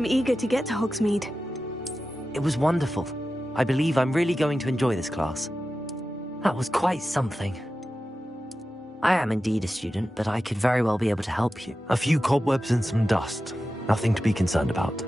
I'm eager to get to Hogsmeade. It was wonderful. I believe I'm really going to enjoy this class. That was quite something. I am indeed a student, but I could very well be able to help you. A few cobwebs and some dust. Nothing to be concerned about.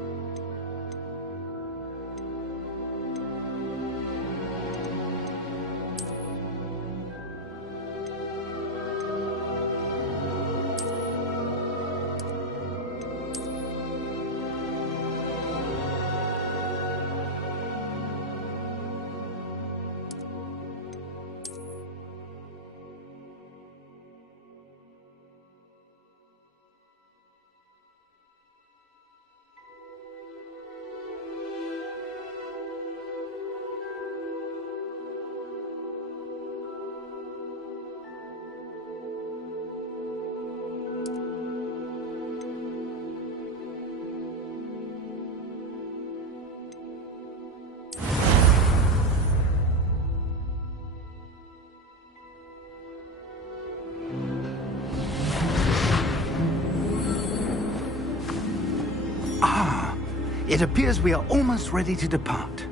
It appears we are almost ready to depart.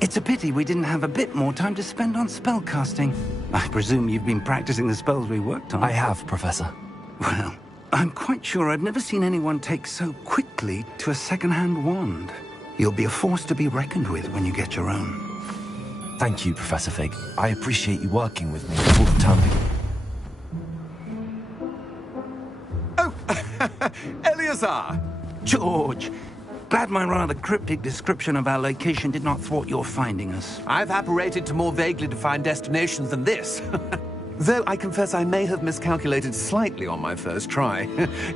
It's a pity we didn't have a bit more time to spend on spellcasting. I presume you've been practicing the spells we worked on. I have, Professor. Well, I'm quite sure I've never seen anyone take so quickly to a second-hand wand. You'll be a force to be reckoned with when you get your own. Thank you, Professor Fig. I appreciate you working with me before the term begins. Oh, Eleazar! George, glad my rather cryptic description of our location did not thwart your finding us. I've apparated to more vaguely defined destinations than this. Though I confess I may have miscalculated slightly on my first try.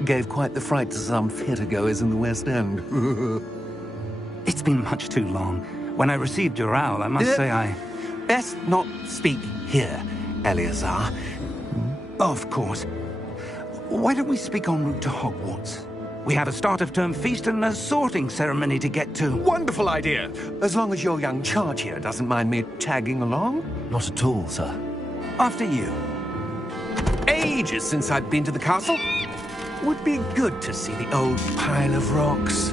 Gave quite the fright to some theatre-goers in the West End. It's been much too long. When I received your owl, I must say I... Best not speak here, Eleazar. Of course. Why don't we speak en route to Hogwarts? We have a start-of-term feast and a sorting ceremony to get to. Wonderful idea! As long as your young charge here doesn't mind me tagging along. Not at all, sir. After you. Ages since I've been to the castle. Would be good to see the old pile of rocks.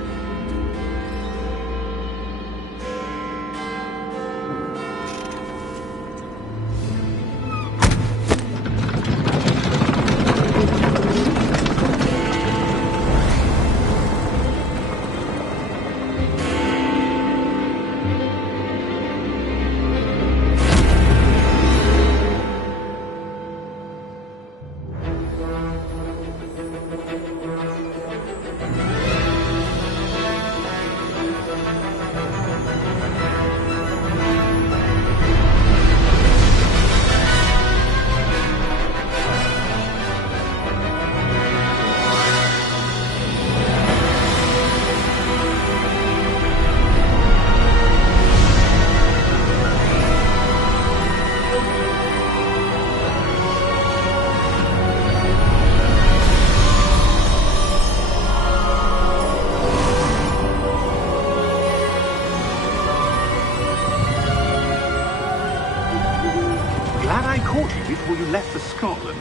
Before you left for Scotland.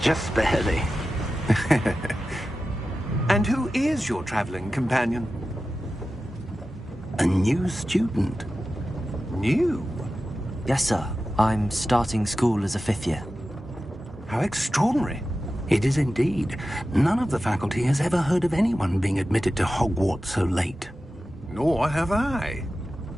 Just barely. And who is your traveling companion? A new student. New? Yes, sir. I'm starting school as a 5th year. How extraordinary. It is indeed. None of the faculty has ever heard of anyone being admitted to Hogwarts so late. Nor have I.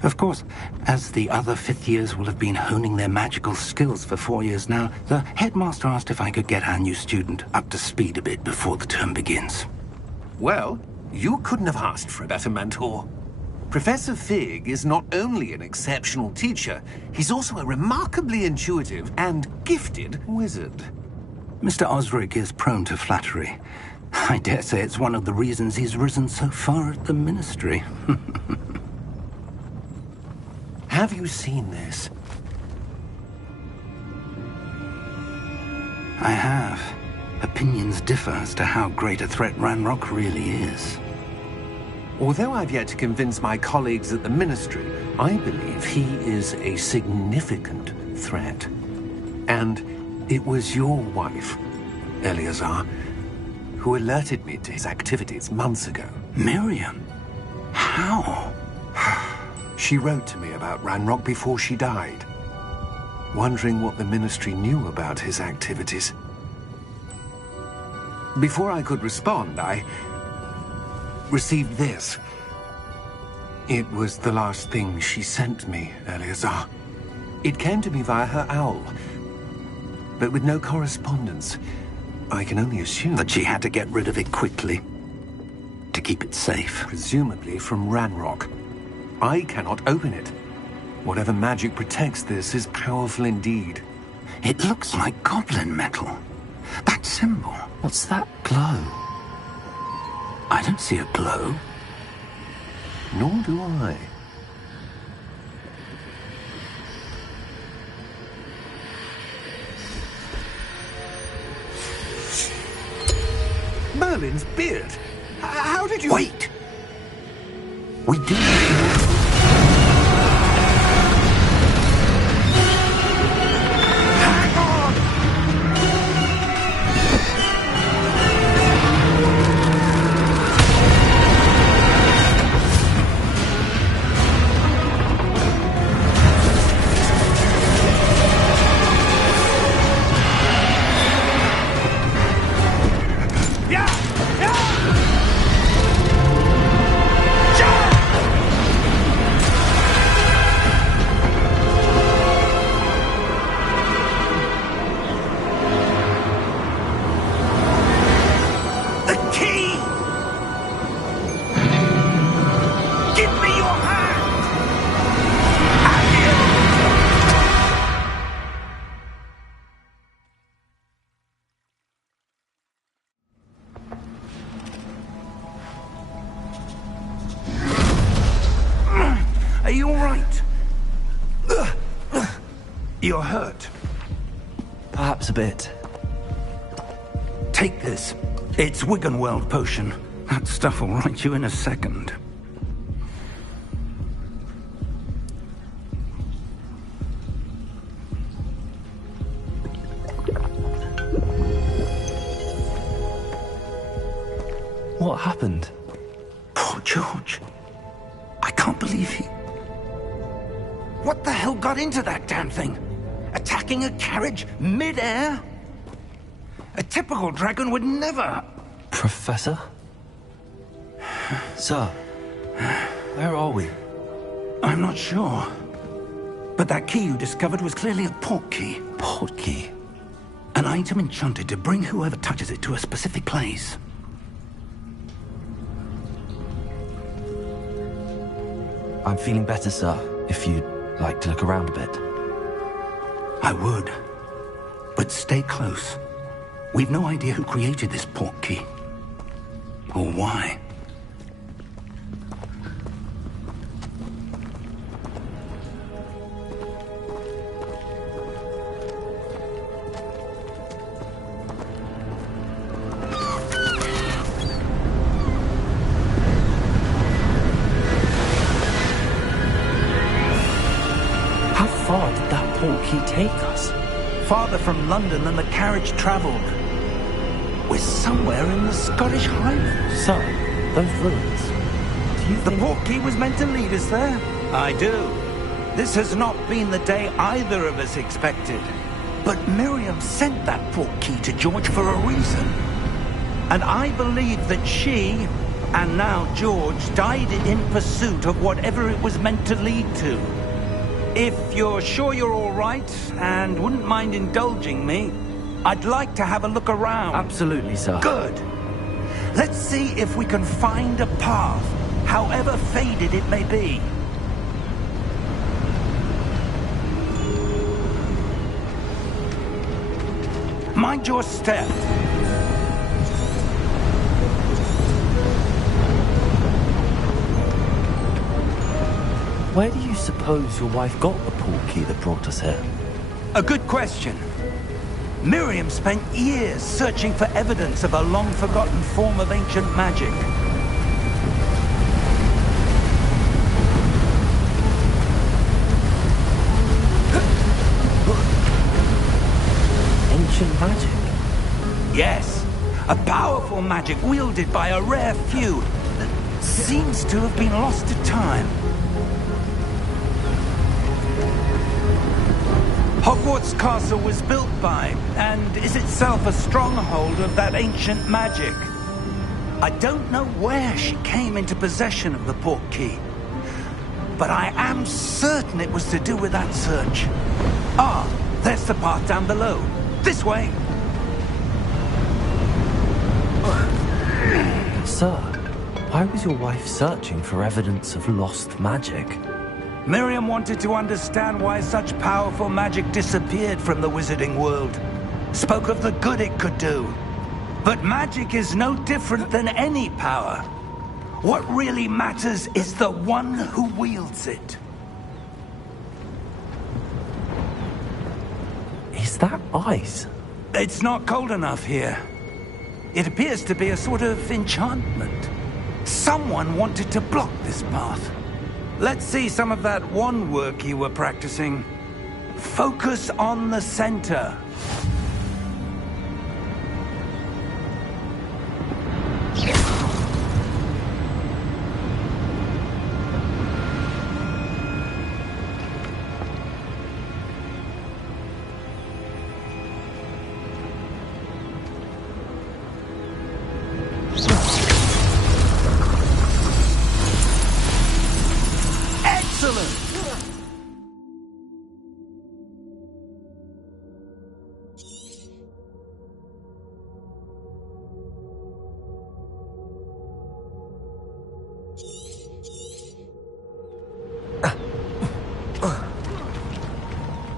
Of course, as the other 5th years will have been honing their magical skills for 4 years now, the headmaster asked if I could get our new student up to speed a bit before the term begins. Well, you couldn't have asked for a better mentor. Professor Fig is not only an exceptional teacher, he's also a remarkably intuitive and gifted wizard. Mr. Osric is prone to flattery. I dare say it's one of the reasons he's risen so far at the Ministry. Have you seen this? I have. Opinions differ as to how great a threat Ranrock really is. Although I've yet to convince my colleagues at the Ministry, I believe he is a significant threat. And it was your wife, Eleazar, who alerted me to his activities months ago. Miriam? How? She wrote to me about Ranrock before she died, wondering what the Ministry knew about his activities. Before I could respond, I received this. It was the last thing she sent me, Eleazar. It came to me via her owl, but with no correspondence. I can only assume That she had to get rid of it quickly, to keep it safe. presumably from Ranrock. I cannot open it. Whatever magic protects this is powerful indeed. It looks like goblin metal. That symbol. What's that glow? I don't see a glow. Nor do I. Merlin's beard. How did you... Wait! We do. Hang on! Are you all right? You're hurt. Perhaps a bit. Take this. It's Wiggenweld potion. That stuff will right you in a second. What happened? Poor George. I can't believe he... What the hell got into that damn thing? Attacking a carriage mid-air? A typical dragon would never... Professor? Sir, where are we? I'm not sure. But that key you discovered was clearly a port key. Port key? An item enchanted to bring whoever touches it to a specific place. I'm feeling better, sir, if you'd like to look around a bit. I would. But stay close. We've no idea who created this port key. Or why. How far did that port key take us? Farther from London than the carriage travelled. We're somewhere in the Scottish Highlands. Sir, those ruins. Do you The think... port key was meant to lead us there? I do. This has not been the day either of us expected. But Miriam sent that port key to George for a reason. And I believe that she, and now George, died in pursuit of whatever it was meant to lead to. If you're sure you're all right, and wouldn't mind indulging me, I'd like to have a look around. Absolutely, sir. Good. Let's see if we can find a path, however faded it may be. Mind your step. Where do you suppose your wife got the port key that brought us here? A good question. Miriam spent years searching for evidence of a long-forgotten form of ancient magic. Ancient magic? Yes, A powerful magic wielded by a rare few that seems to have been lost to time. Hogwarts Castle was built by, and is itself a stronghold of that ancient magic. I don't know where she came into possession of the portkey, but I am certain it was to do with that search. Ah, there's the path down below. This way! Sir, why was your wife searching for evidence of lost magic? Miriam wanted to understand why such powerful magic disappeared from the wizarding world. Spoke of the good it could do. But magic is no different than any power. What really matters is the one who wields it. Is that ice? It's not cold enough here. It appears to be a sort of enchantment. Someone wanted to block this path. Let's see some of that wand work you were practicing. Focus on the center.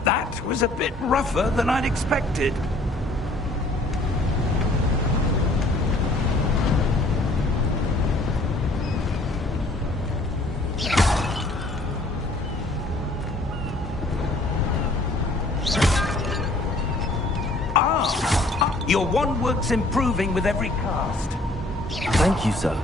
That was a bit rougher than I'd expected. Your wand work's improving with every cast. Thank you, sir.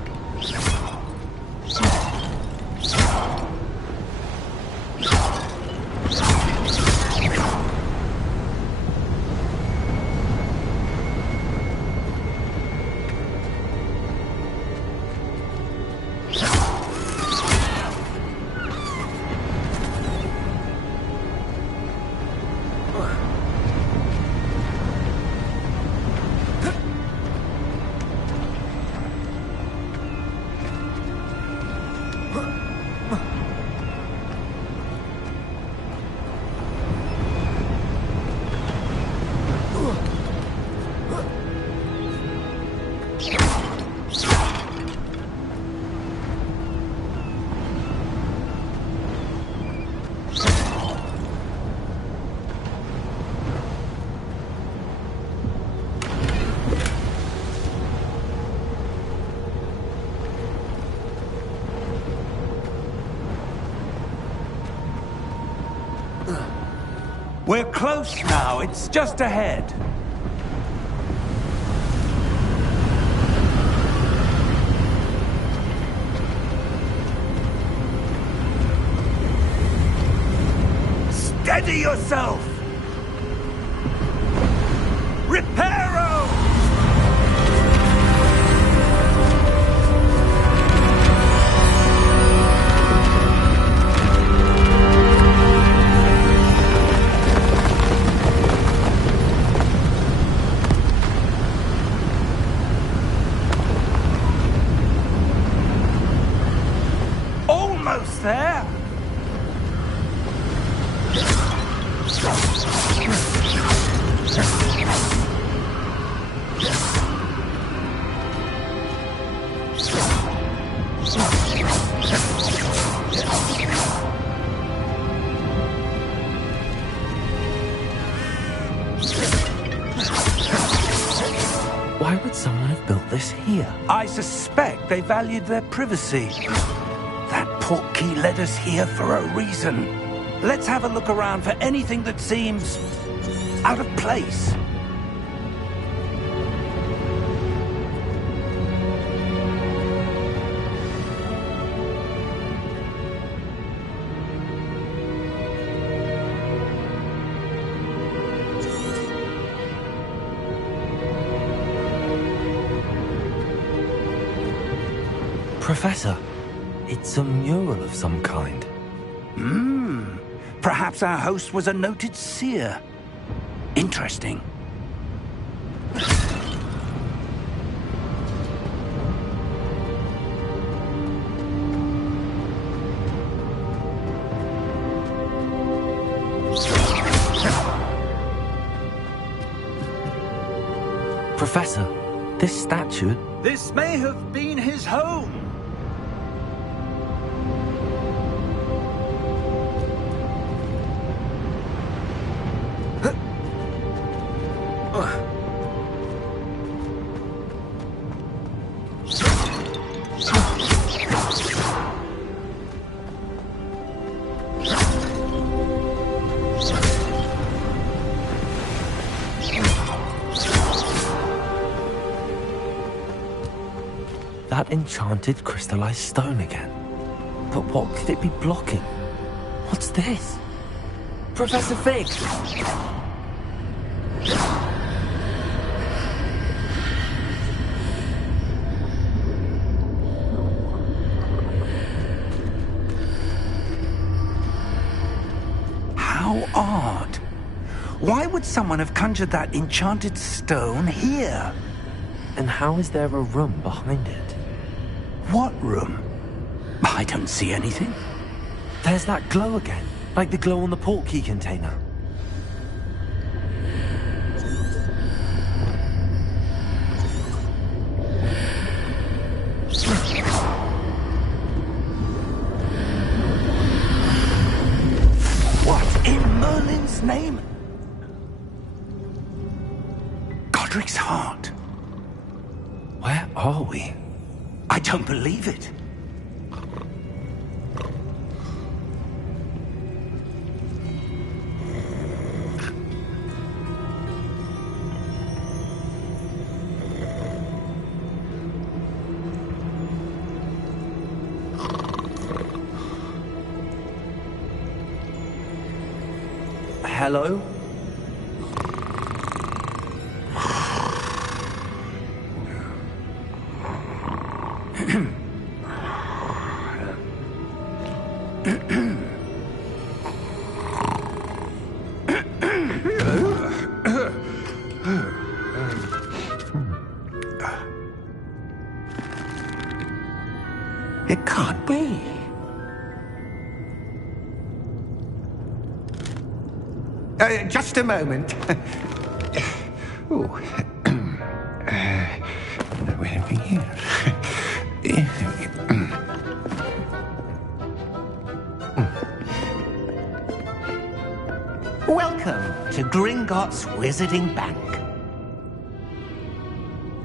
We're close now. It's just ahead. Steady yourself! Reparo! Almost there! Why would someone have built this here? I suspect they valued their privacy. That portkey led us here for a reason. Let's have a look around for anything that seems out of place. Professor, it's a mural of some kind. Perhaps our host was a noted seer. Interesting. Professor, this statue... This may have been his home. That enchanted crystallized stone again. But what could it be blocking? What's this? Professor Fig! How odd. Why would someone have conjured that enchanted stone here? And how is there a room behind it? What room? I don't see anything. There's that glow again, like the glow on the portkey container. What in Merlin's name? Godric's heart. Where are we? I don't believe it. Hello? It can't be. Just a moment. Oh. Wait a minute here. Welcome to Gringotts Wizarding Bank.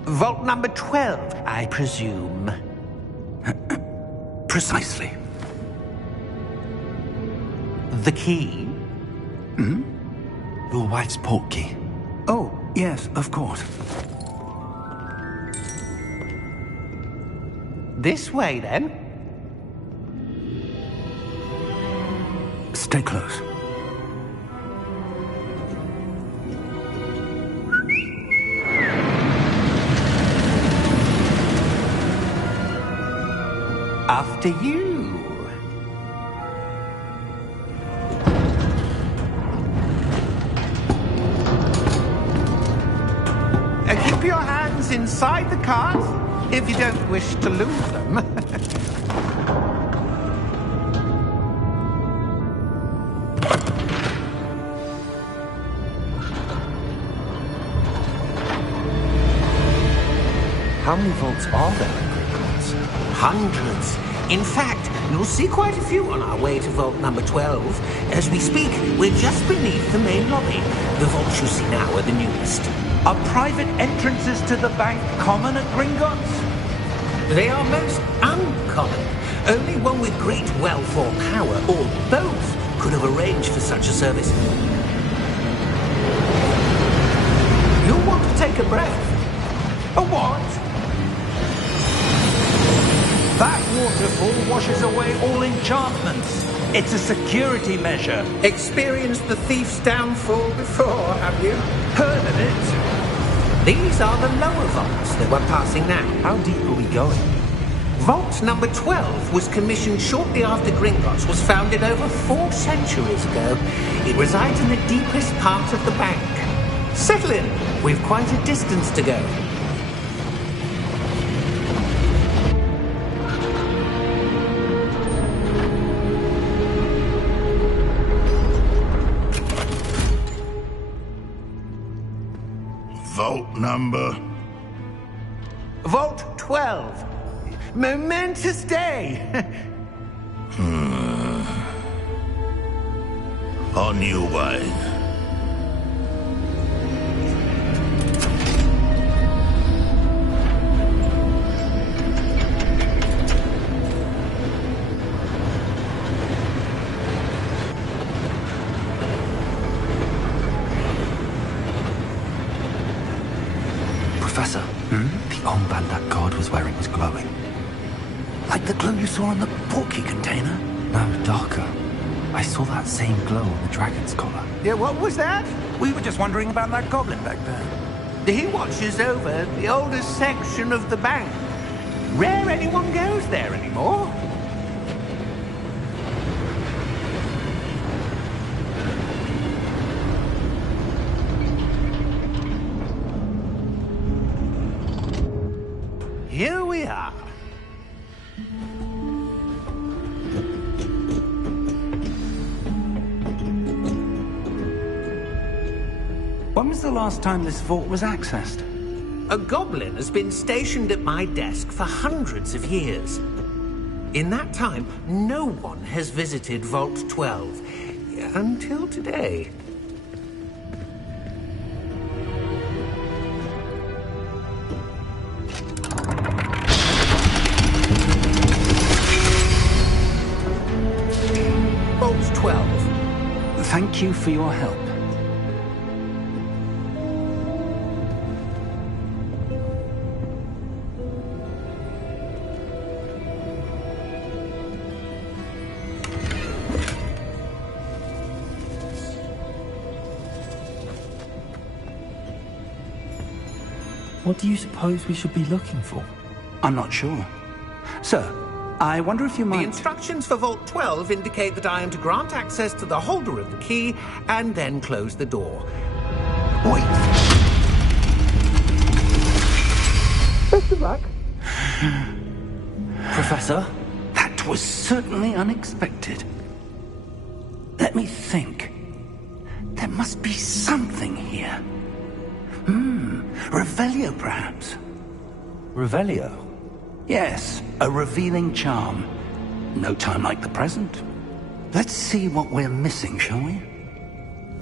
Vault number 12, I presume. Precisely. The key? Your wife's portkey. Oh, yes, of course. This way, then. Stay close. After you. Keep your hands inside the cart if you don't wish to lose them. How many vaults are there in Gringotts? Hundreds. In fact, you'll see quite a few on our way to vault number 12. As we speak, we're just beneath the main lobby. The vaults you see now are the newest. Are private entrances to the bank common at Gringotts? They are most uncommon. Only one with great wealth or power, or both, could have arranged for such a service. You'll want to take a breath. A what? That waterfall washes away all enchantments. It's a security measure. Experienced the thief's downfall before, have you? Heard of it? These are the lower vaults that we're passing now. How deep are we going? Vault number 12 was commissioned shortly after Gringotts was founded over 4 centuries ago. It resides in the deepest part of the bank. Settle in. We've quite a distance to go. Vault number? Vault 12. Momentous day. On your way. Professor, the armband that guard was wearing was glowing. Like the glow you saw on the porky container? No, darker. I saw that same glow on the dragon's collar. Yeah, what was that? We were just wondering about that goblin back there. He watches over the oldest section of the bank. Rare anyone goes there anymore. Here we are. When was the last time this vault was accessed? A goblin has been stationed at my desk for hundreds of years. In that time, no one has visited Vault 12. Until today. Vault 12. Thank you for your help. What do you suppose we should be looking for? I'm not sure. Sir, I wonder if you The might... instructions for Vault 12 indicate that I am to grant access to the holder of the key and then close the door. Wait! Best of luck. Professor? That was certainly unexpected. Let me think. There must be something here. Revelio, perhaps? Revelio? Yes, a revealing charm. No time like the present. Let's see what we're missing, shall we?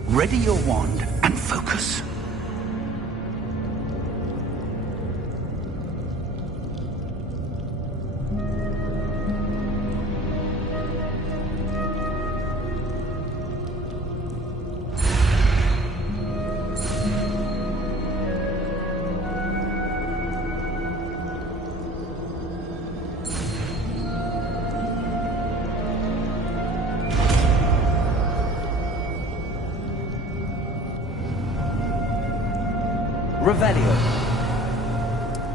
Ready your wand and focus. Revelio.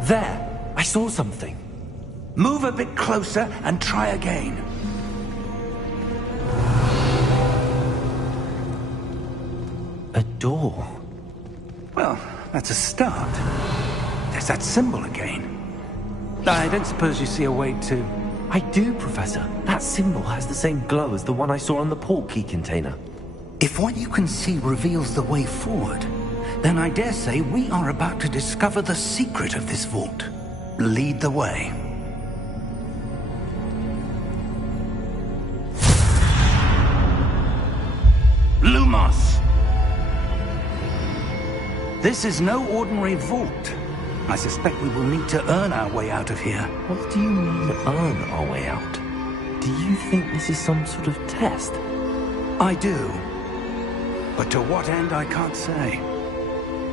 There! I saw something. Move a bit closer and try again. A door. Well, that's a start. There's that symbol again. I don't suppose you see a way to... I do, Professor. That symbol has the same glow as the one I saw on the port key container. If what you can see reveals the way forward, then I dare say we are about to discover the secret of this vault. Lead the way. Lumos! This is no ordinary vault. I suspect we will need to earn our way out of here. What do you mean, earn our way out? Do you think this is some sort of test? I do. But to what end, I can't say.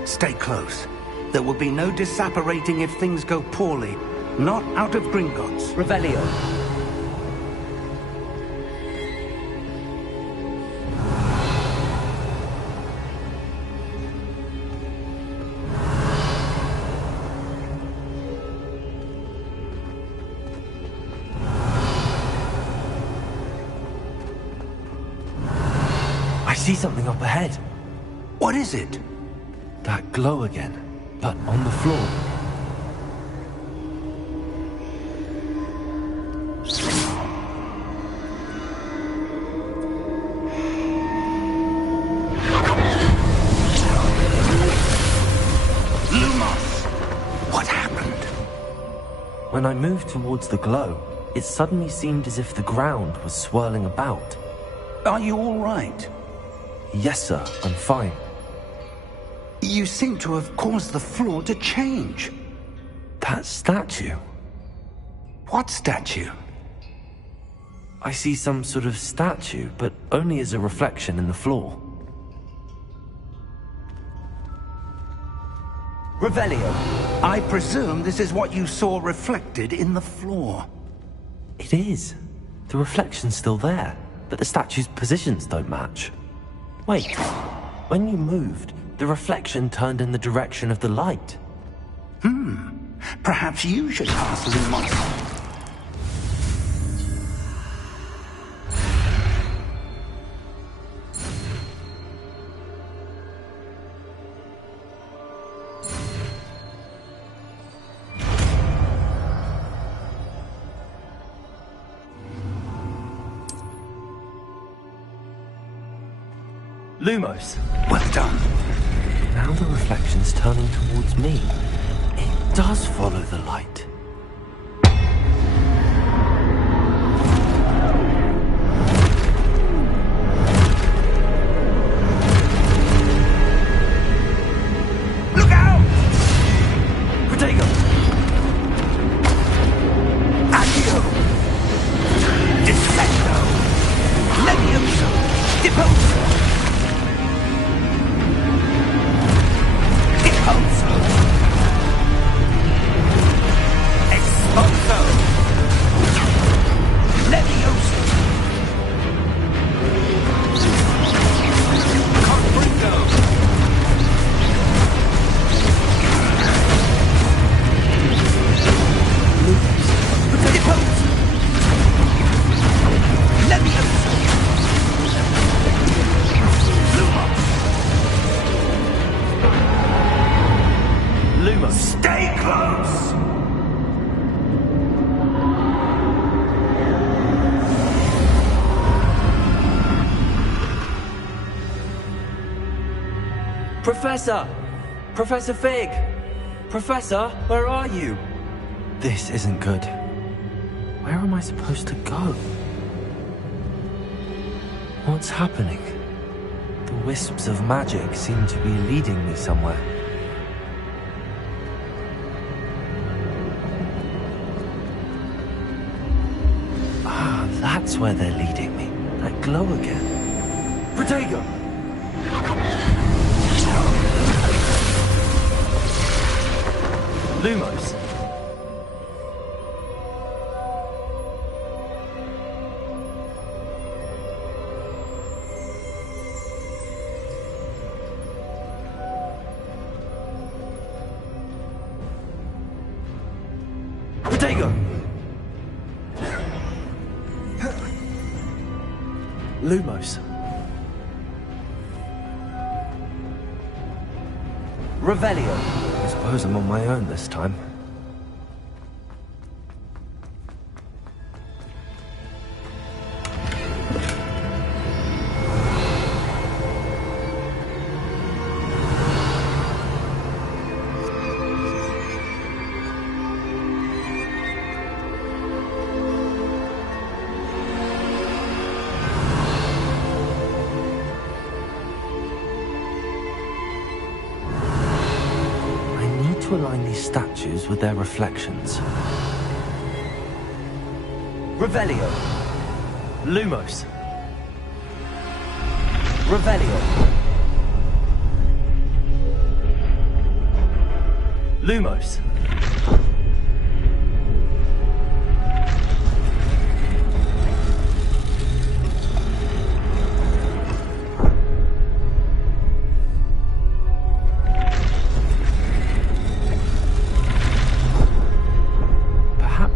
Stay close. There will be no disapparating if things go poorly. Not out of Gringotts. Revelio. see something up ahead. What is it? That glow again, but on the floor. When I moved towards the glow, it suddenly seemed as if the ground was swirling about. Are you all right? Yes, sir, I'm fine. You seem to have caused the floor to change. That statue? What statue? I see some sort of statue, but only as a reflection in the floor. Revelio, I presume this is what you saw reflected in the floor. It is. The reflection's still there, but the statue's positions don't match. Wait, when you moved, the reflection turned in the direction of the light. Perhaps you should ask Lumos. Lumos. Well done. Now the reflection's turning towards me. It does follow the light. Look out! Protego! Accio! Descendo! Levioso! Deposo! Expulso! Levioso! Confringo! Deposo! Levioso! Lumos! Stay close! Professor! Professor Fig! Professor, where are you? This isn't good. Where am I supposed to go? What's happening? The wisps of magic seem to be leading me somewhere. Ah, that's where they're leading me. That glow again. Protego! Lumos. Protego! Lumos. Revelio. I suppose I'm on my own this time. To align these statues with their reflections. Revelio. Lumos. Revelio. Lumos.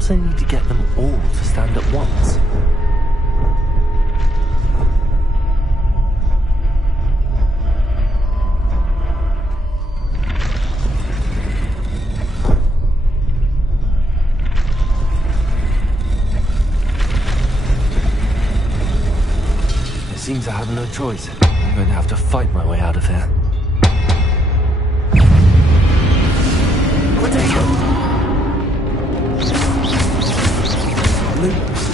I need to get them all to stand at once. have no choice. I'm going to have to fight my way out of here. Potato! Lumos.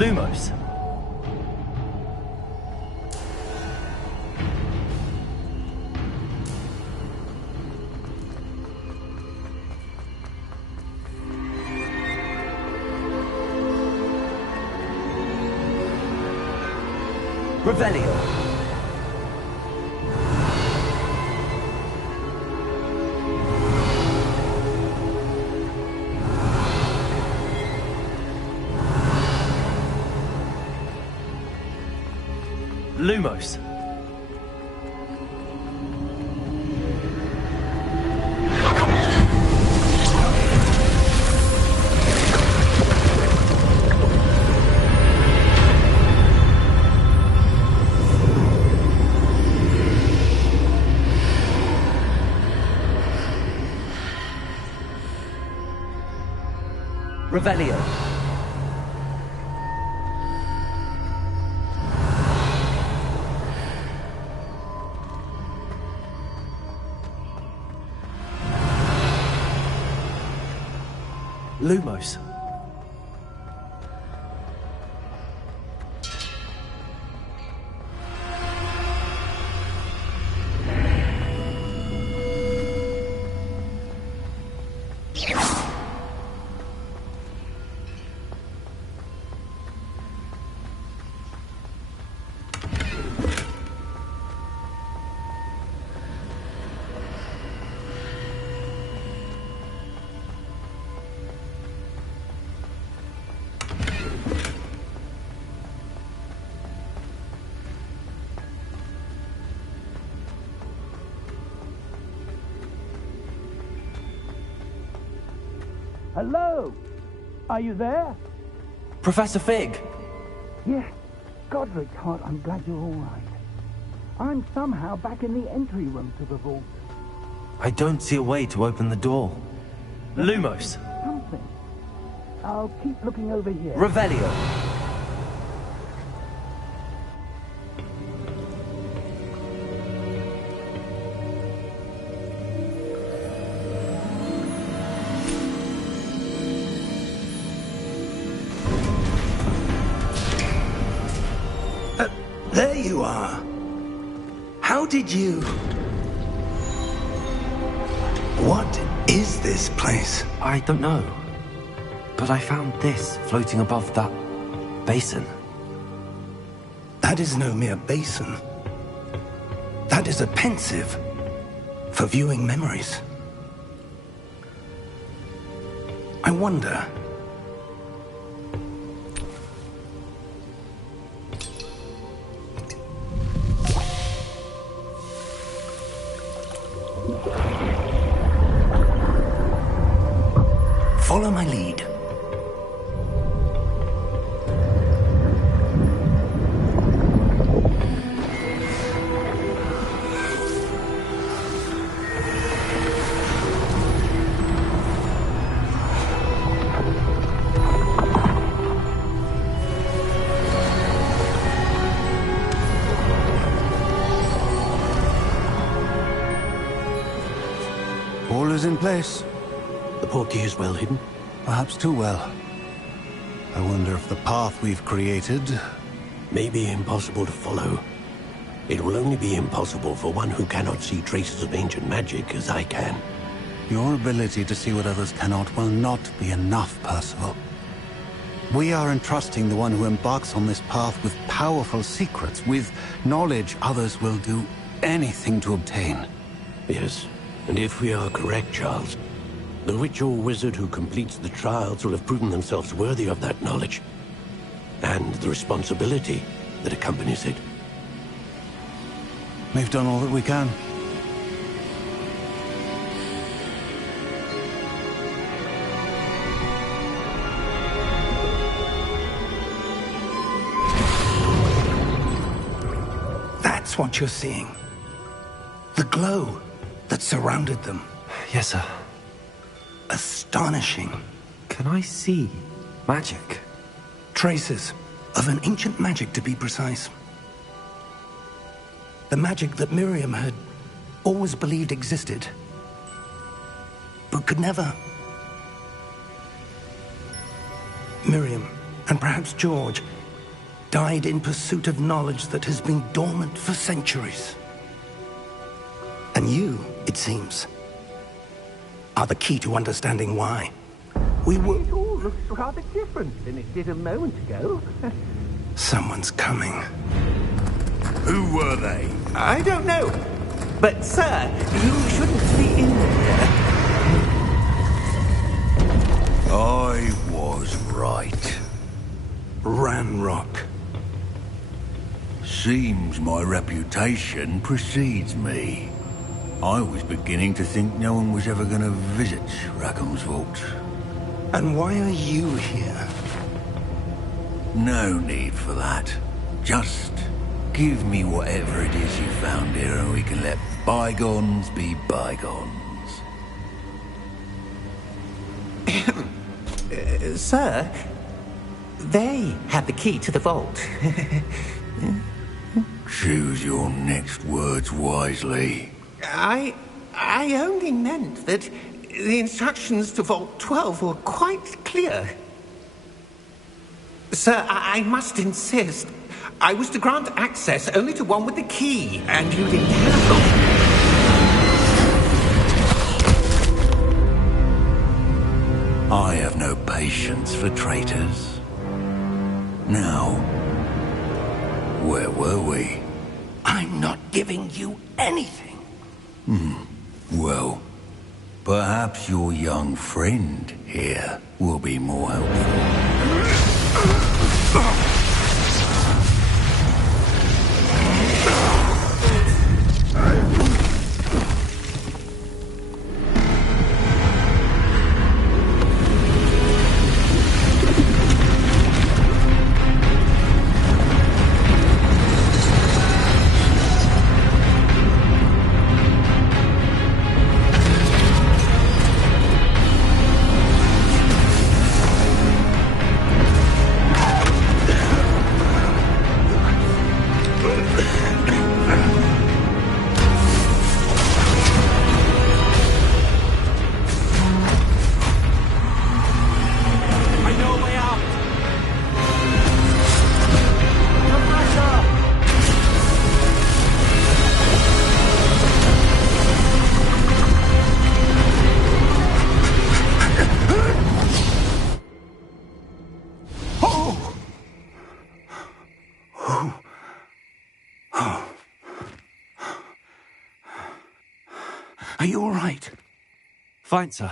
Lumos. Revelio. Lumos. Revelio. Lumos. Hello? Are you there? Professor Fig! Yes. Godric Hart, I'm glad you're all right. I'm somehow back in the entry room to the vault. I don't see a way to open the door. Lumos. Something. I'll keep looking over here. Revelio. There you are. How did you... What is this place? I don't know. But I found this floating above that basin. That is no mere basin. That is a pensive for viewing memories. I wonder... Follow my lead. All is in place. The portkey is well hidden? Perhaps too well. I wonder if the path we've created... May be impossible to follow. It will only be impossible for one who cannot see traces of ancient magic as I can. Your ability to see what others cannot will not be enough, Percival. We are entrusting the one who embarks on this path with powerful secrets, with knowledge others will do anything to obtain. Yes, and if we are correct, Charles, the witch or wizard who completes the trials will have proven themselves worthy of that knowledge, and the responsibility that accompanies it. We've done all that we can. That's what you're seeing. The glow that surrounded them. Yes, sir. Astonishing. Can I see magic? Traces of an ancient magic, to be precise. The magic that Miriam had always believed existed, but could never. Miriam, and perhaps George, died in pursuit of knowledge that has been dormant for centuries. And you, it seems, are the key to understanding why. We were... It all looks rather different than it did a moment ago. Someone's coming. Who were they? I don't know. But, sir, you shouldn't be in here. I was right. Ranrock. Seems my reputation precedes me. I was beginning to think no one was ever going to visit Rackham's vault. And why are you here? No need for that. Just give me whatever it is you found here and we can let bygones be bygones. Sir, they have the key to the vault. Choose your next words wisely. I only meant that the instructions to Vault 12 were quite clear. Sir, I must insist. I was to grant access only to one with the key, and you didn't have one. I have no patience for traitors. Now, where were we? I'm not giving you anything. Well, perhaps your young friend here will be more helpful. Are you all right? Fine, sir.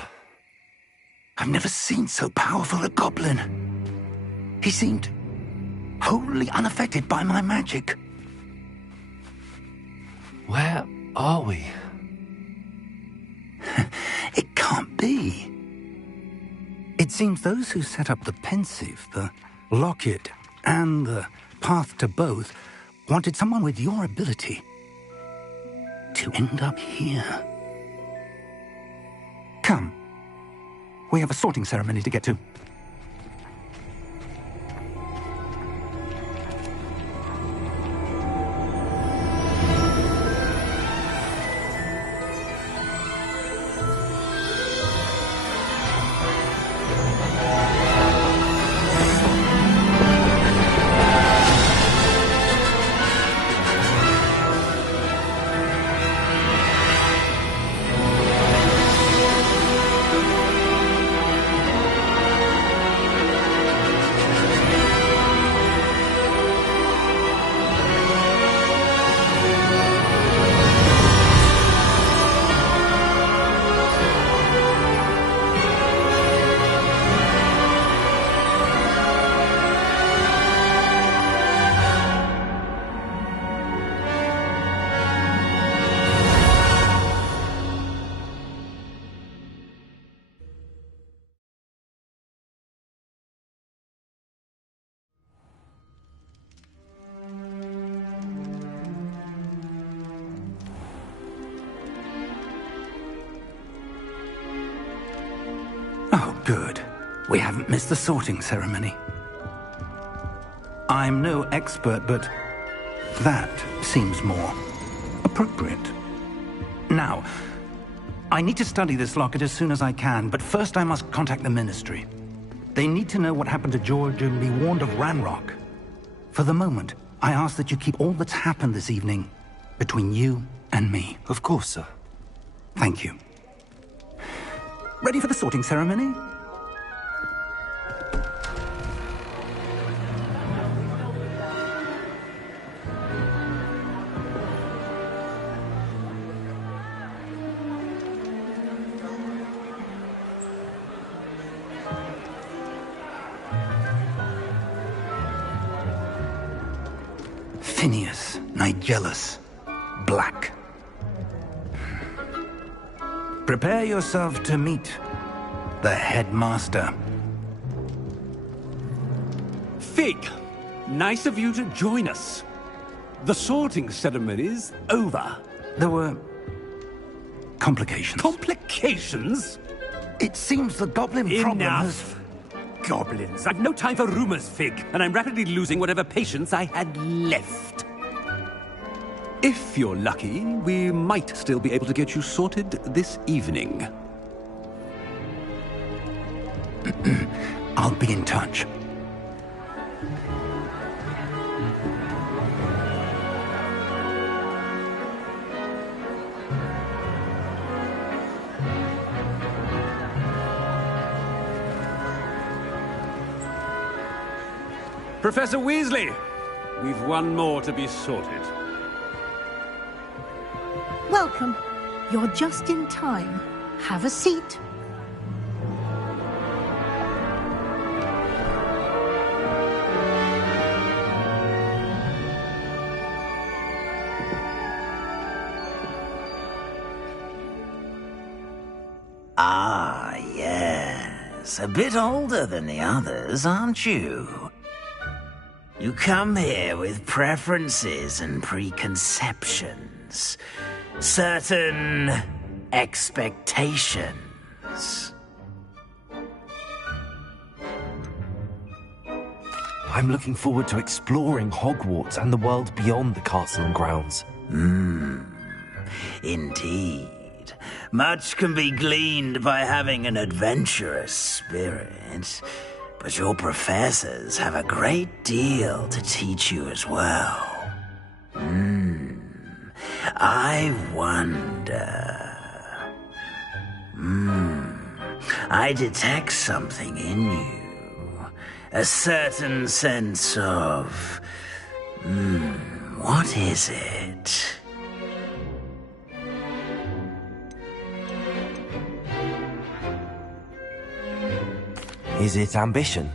I've never seen so powerful a goblin. He seemed wholly unaffected by my magic. Where are we? It can't be. It seems those who set up the pensive, the locket, and the path to both wanted someone with your ability to end up here. Come. We have a sorting ceremony to get to. Oh, good. We haven't missed the sorting ceremony. I'm no expert, but that seems more appropriate. Now, I need to study this locket as soon as I can, but first I must contact the Ministry. They need to know what happened to George and be warned of Ranrock. For the moment, I ask that you keep all that's happened this evening between you and me. Of course, sir. Thank you. Ready for the sorting ceremony? Phineas, Nigellus, Black. Prepare yourself to meet the headmaster. Fig, nice of you to join us. The sorting ceremony's over. There were complications. Complications? It seems the goblin problem has... Enough! Goblins. I've no time for rumors, Fig, and I'm rapidly losing whatever patience I had left. If you're lucky, we might still be able to get you sorted this evening. I'll be in touch. Professor Weasley, we've one more to be sorted. Welcome. You're just in time. Have a seat. Ah, yes. A bit older than the others, aren't you? You come here with preferences and preconceptions. Certain expectations. I'm looking forward to exploring Hogwarts and the world beyond the castle and grounds. Indeed. Much can be gleaned by having an adventurous spirit, but your professors have a great deal to teach you as well. I wonder... I detect something in you. A certain sense of... what is it? Is it ambition?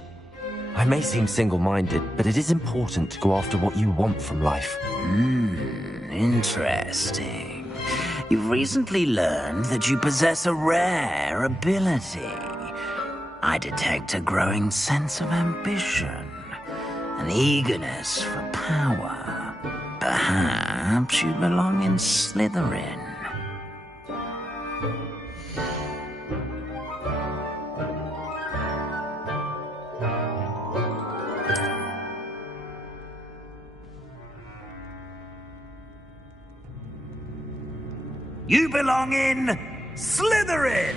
I may seem single-minded, but it is important to go after what you want from life. Interesting. You've recently learned that you possess a rare ability. I detect a growing sense of ambition, an eagerness for power. Perhaps you belong in Slytherin. You belong in Slytherin!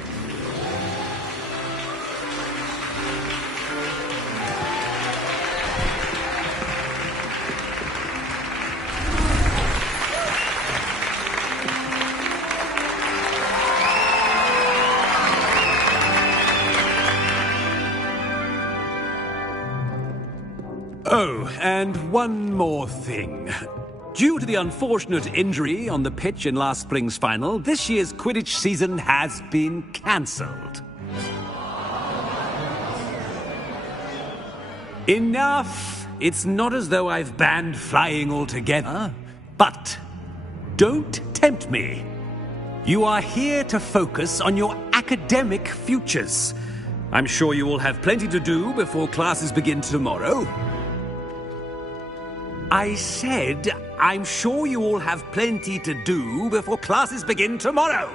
Oh, and one more thing. Due to the unfortunate injury on the pitch in last spring's final, this year's Quidditch season has been cancelled. Enough! It's not as though I've banned flying altogether. But don't tempt me. You are here to focus on your academic futures. I'm sure you will have plenty to do before classes begin tomorrow. I said, I'm sure you all have plenty to do before classes begin tomorrow.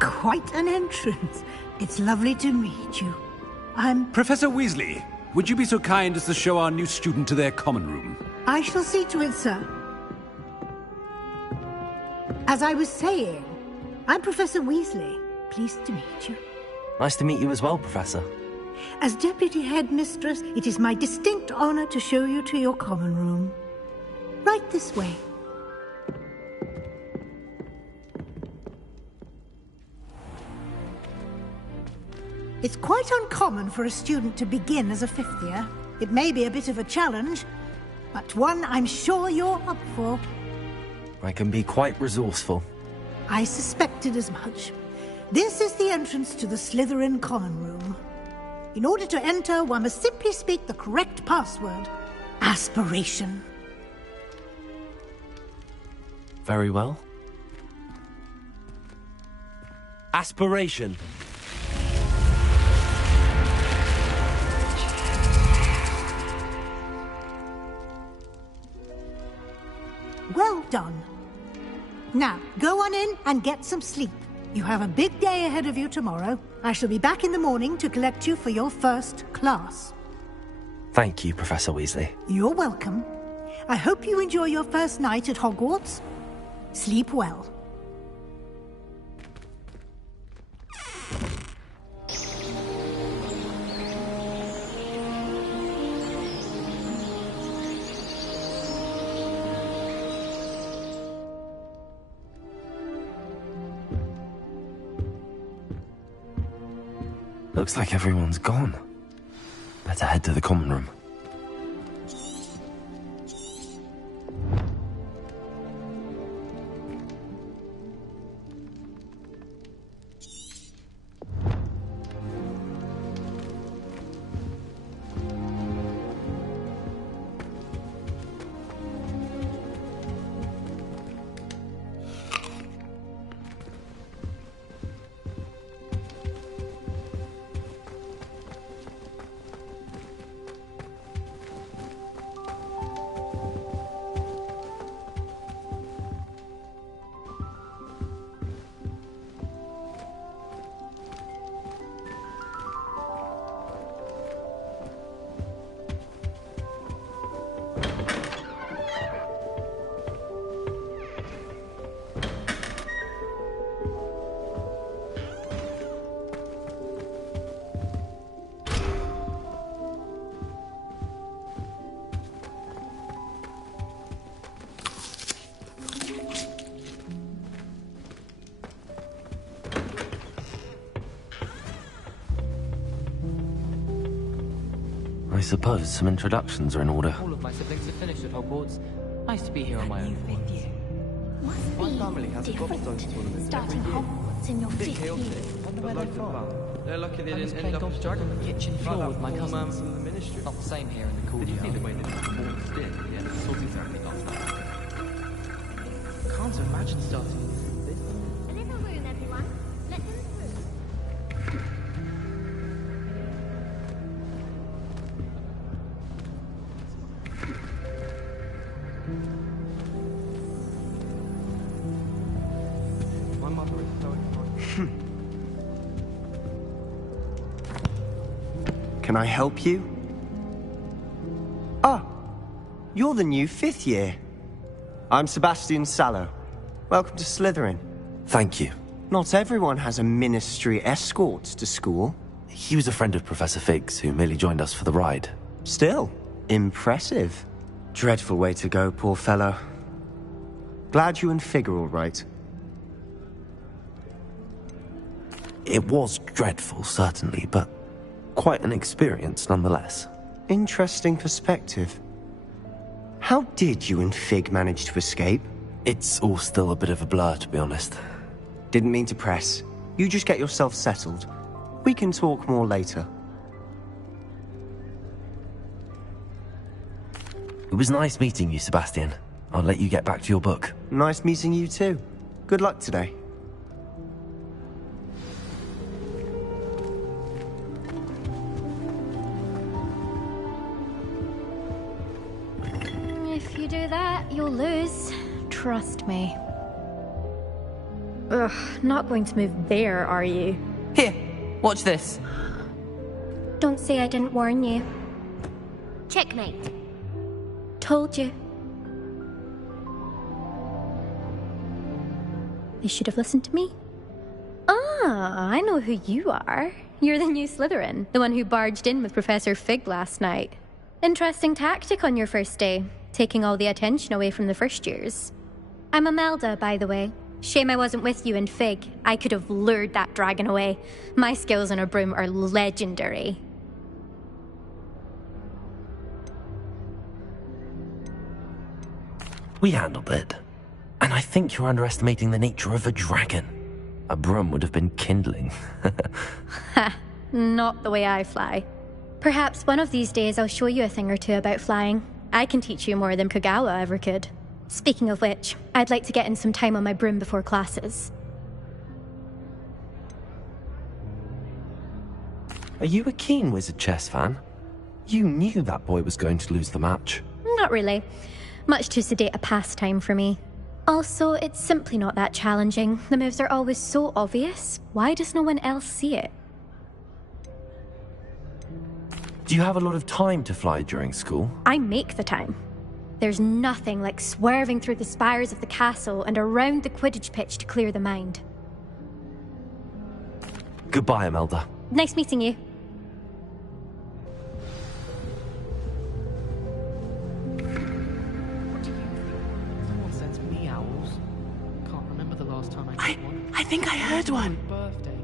Quite an entrance. It's lovely to meet you. I'm... Professor Weasley, would you be so kind as to show our new student to their common room? I shall see to it, sir. As I was saying, I'm Professor Weasley. Pleased to meet you. Nice to meet you as well, Professor. As Deputy Headmistress, it is my distinct honor to show you to your common room. Right this way. It's quite uncommon for a student to begin as a fifth year. It may be a bit of a challenge, but one I'm sure you're up for. I can be quite resourceful. I suspected as much. This is the entrance to the Slytherin common room. In order to enter, one must simply speak the correct password. Aspiration. Very well. Aspiration. Well done. Now, go on in and get some sleep. You have a big day ahead of you tomorrow. I shall be back in the morning to collect you for your first class. Thank you, Professor Weasley. You're welcome. I hope you enjoy your first night at Hogwarts. Sleep well. Looks like everyone's gone. Better head to the common room. I suppose some introductions are in order. All of my siblings have finished at Hogwarts. I used to be here on my own. Was different. Starting Hogwarts in your 5th year. They're lucky they didn't end up on the kitchen floor with my cousins from the ministry. Not the same here in the courtyard. Did you see the way they walked in? Yeah, the sorting ceremony last night. Can't imagine starting with this. A little room, everyone. Let them through. My mother is so excited. Can I help you? Ah, you're the new 5th year. I'm Sebastian Sallow. Welcome to Slytherin. Thank you. Not everyone has a ministry escort to school. He was a friend of Professor Fig's who merely joined us for the ride. Still, impressive. Dreadful way to go, poor fellow. Glad you and Fig are all right. It was dreadful, certainly, but quite an experience nonetheless. Interesting perspective. How did you and Fig manage to escape? It's all still a bit of a blur, to be honest. Didn't mean to press. You just get yourself settled. We can talk more later. It was nice meeting you, Sebastian. I'll let you get back to your book. Nice meeting you too. Good luck today. If you do that, you'll lose. Trust me. Ugh, not going to move there, are you? Here, watch this. Don't say I didn't warn you. Checkmate. Told you. They should have listened to me. Ah, I know who you are. You're the new Slytherin, the one who barged in with Professor Fig last night. Interesting tactic on your first day, taking all the attention away from the first years. I'm Imelda, by the way. Shame I wasn't with you and Fig. I could have lured that dragon away. My skills on a broom are legendary. We handled it. And I think you're underestimating the nature of a dragon. A broom would have been kindling. Ha, not the way I fly. Perhaps one of these days I'll show you a thing or two about flying. I can teach you more than Kogawa ever could. Speaking of which, I'd like to get in some time on my broom before classes. Are you a keen Wizard Chess fan? You knew that boy was going to lose the match. Not really. Much too sedate a pastime for me. Also, it's simply not that challenging. The moves are always so obvious. Why does no one else see it? Do you have a lot of time to fly during school? I make the time. There's nothing like swerving through the spires of the castle and around the Quidditch pitch to clear the mind. Goodbye, Imelda. Nice meeting you. Someone sends me owls. Can't remember the last time I got one. I think I heard one. Birthday.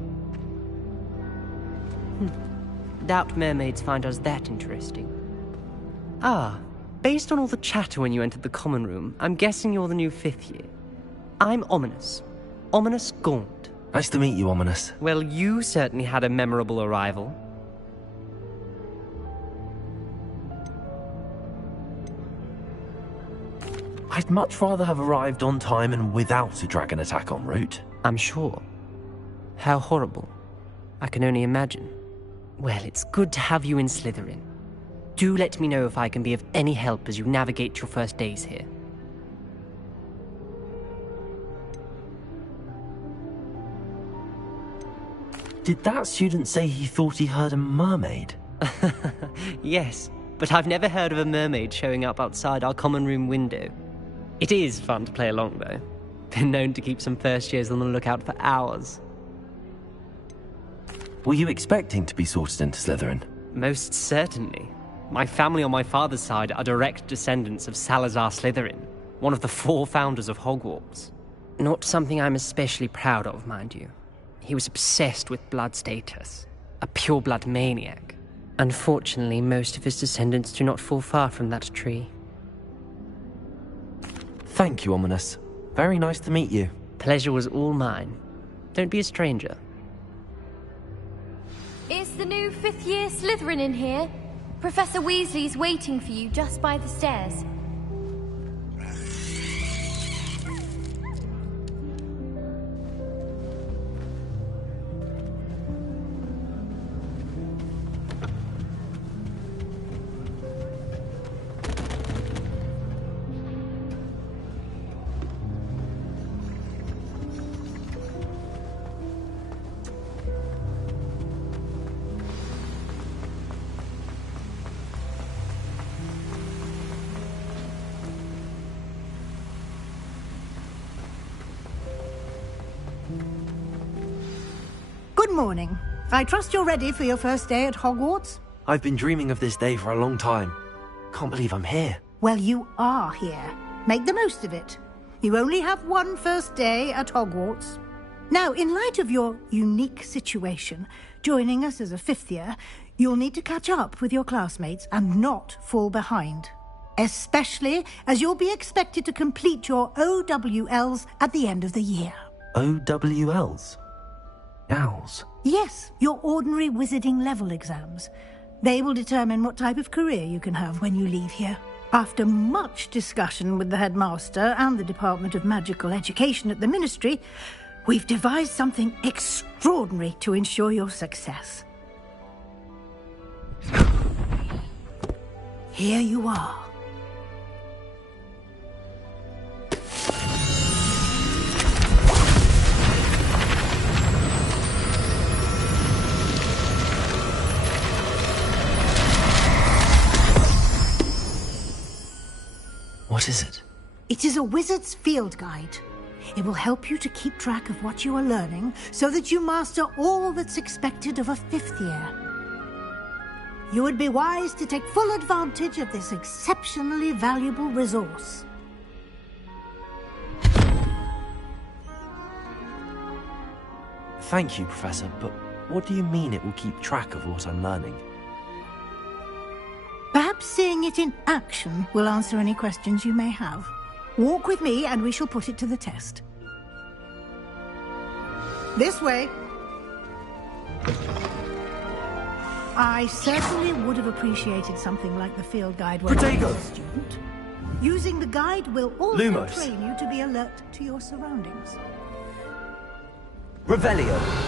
Doubt mermaids find us that interesting. Ah, based on all the chatter when you entered the common room, I'm guessing you're the new 5th year. I'm Ominous. Ominous Gaunt. Nice to meet you, Ominous. Well, you certainly had a memorable arrival. I'd much rather have arrived on time and without a dragon attack en route. I'm sure. How horrible. I can only imagine. Well, it's good to have you in Slytherin. Do let me know if I can be of any help as you navigate your first days here. Did that student say he thought he heard a mermaid? Yes, but I've never heard of a mermaid showing up outside our common room window. It is fun to play along, though. Been known to keep some first years on the lookout for hours. Were you expecting to be sorted into Slytherin? Most certainly. My family on my father's side are direct descendants of Salazar Slytherin, one of the 4 founders of Hogwarts. Not something I'm especially proud of, mind you. He was obsessed with blood status, a pure-blood maniac. Unfortunately, most of his descendants do not fall far from that tree. Thank you, Ominous. Very nice to meet you. Pleasure was all mine. Don't be a stranger. Is the new 5th year Slytherin in here? Professor Weasley's waiting for you just by the stairs. Good morning. I trust you're ready for your first day at Hogwarts? I've been dreaming of this day for a long time. Can't believe I'm here. Well, you are here. Make the most of it. You only have one first day at Hogwarts. Now, in light of your unique situation, joining us as a 5th year, you'll need to catch up with your classmates and not fall behind. Especially as you'll be expected to complete your OWLs at the end of the year. OWLs? Owls? Yes, your ordinary wizarding level exams. They will determine what type of career you can have when you leave here. After much discussion with the headmaster and the Department of Magical Education at the Ministry, we've devised something extraordinary to ensure your success. Here you are. What is it? It is a wizard's field guide. It will help you to keep track of what you are learning so that you master all that's expected of a 5th year. You would be wise to take full advantage of this exceptionally valuable resource. Thank you, Professor, but what do you mean it will keep track of what I'm learning? Perhaps seeing it in action will answer any questions you may have. Walk with me and we shall put it to the test. This way. I certainly would have appreciated something like the field guide when I was a student. Using the guide will also Lumos. train you to be alert to your surroundings. Revelio.